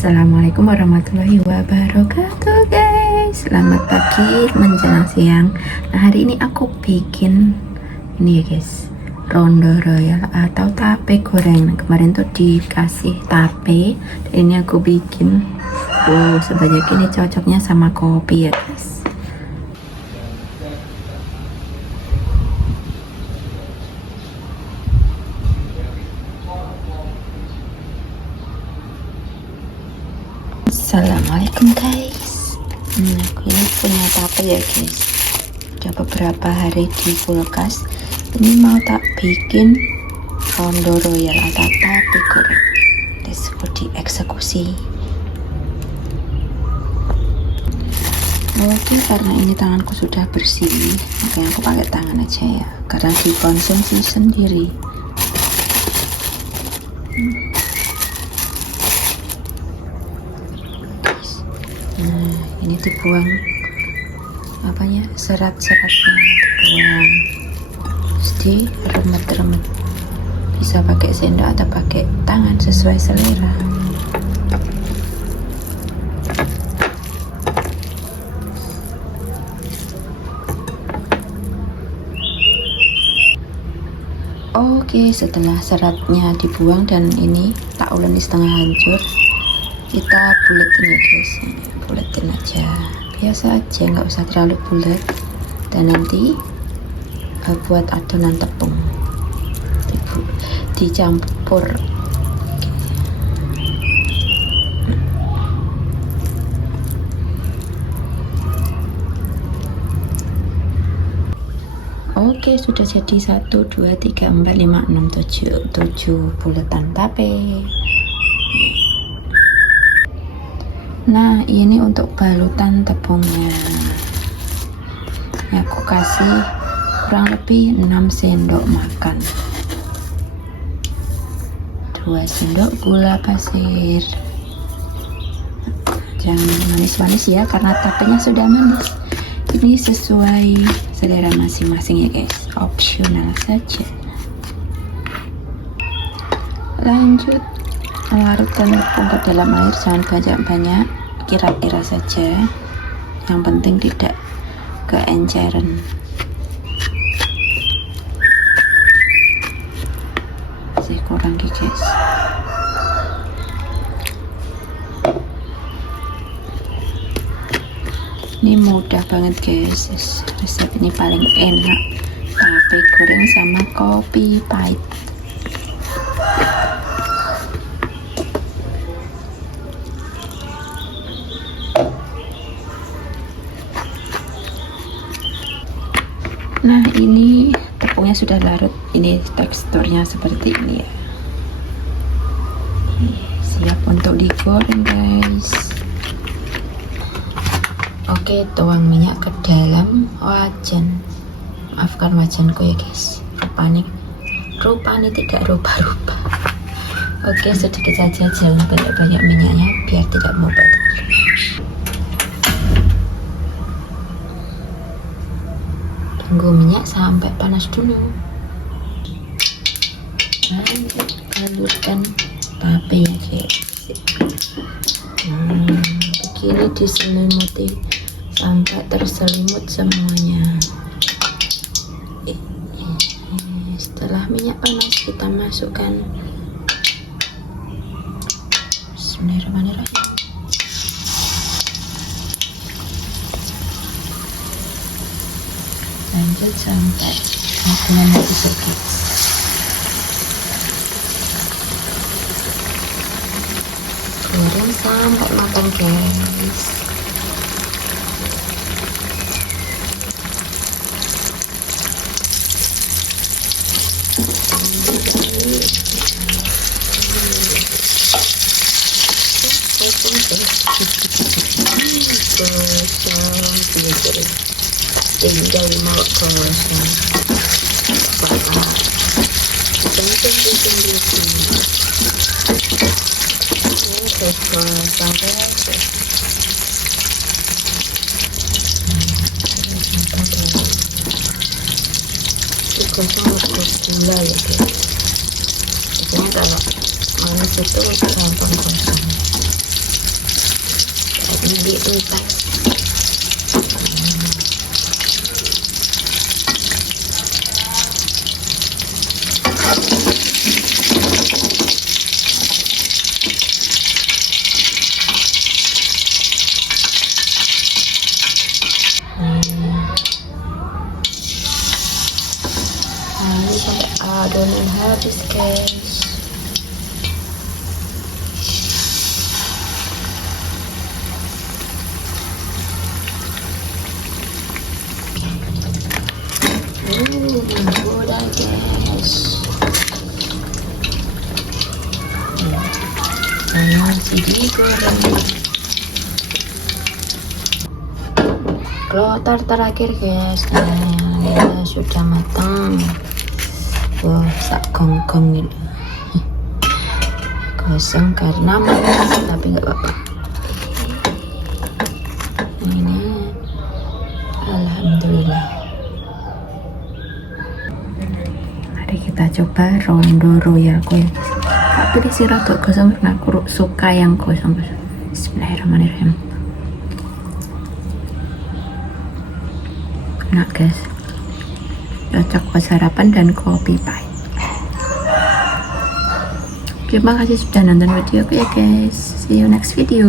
Assalamualaikum warahmatullahi wabarakatuh guys. Selamat pagi menjelang siang. Nah hari ini aku bikin ini ya guys, rondo royal atau tape goreng. Nah, kemarin tuh dikasih tape dan ini aku bikin sebanyak ini, cocoknya sama kopi ya guys. Assalamualaikum guys. Aku ini punya tape ya guys, udah beberapa hari di kulkas. Ini mau tak bikin rondo royal atau tape goreng. Disebut dieksekusi. Oke, karena ini tanganku sudah bersih, makanya aku pakai tangan aja ya, karena dikonsumsi sendiri. Nah, ini dibuang apanya, serat-seratnya dibuang, terus diremet-remet. Bisa pakai sendok atau pakai tangan sesuai selera. Oke, setelah seratnya dibuang dan ini tak uleni setengah hancur, kita buletin ya guys, buletin aja biasa aja, nggak usah terlalu bulat. Dan nanti buat adonan tepung dicampur. Oke, sudah jadi 1, 2, 3, 4, 5, 6, 7 buletan tape. Nah ini untuk balutan tepungnya, aku kasih kurang lebih 6 sendok makan, 2 sendok gula pasir. Jangan manis-manis ya, karena tapenya sudah manis. Ini sesuai selera masing-masing ya guys, opsional saja. Lanjut, larutkan tepung ke dalam air, jangan banyak-banyak, kira-kira saja, yang penting tidak keenceran. Masih kurang guys. Ini mudah banget guys, resep ini paling enak, tape goreng sama kopi pahit. Nah ini tepungnya sudah larut, ini teksturnya seperti ini ya, siap untuk digoreng guys. Oke, tuang minyak ke dalam wajan, maafkan wajanku ya guys, rupanya tidak rupa-rupa. Oke, sedikit saja, jangan banyak-banyak minyaknya biar tidak mubazir. Tunggu minyak sampai panas dulu. Lanjut balurkan tape ya guys. Begini diselimuti sampai terselimut semuanya. Setelah minyak panas, kita masukkan. Bismillahirrahmanirrahim. Lanjut sampai adonan mati sedikit. Goreng sampai matang guys. Tinggal mau kosong, gula ya guys. Biasanya kalau manis itu gampang kosong. Ini entah. Ini sampai adonan habis guys. Udah guys. Masih digoreng. Kloter terakhir guys. Nah, ya sudah matang. Wah, sak gonggong ini. Kosong karena panas, tapi nggak apa-apa. Ini, alhamdulillah. Mari kita coba rondo royal kue. Tapi di sini rada gosong karena aku suka yang gosong. Bismillahirrahmanirrahim. Enak guys, cocok buat sarapan dan kopi pahit. Terima kasih sudah nonton videoku ya guys. See you next video.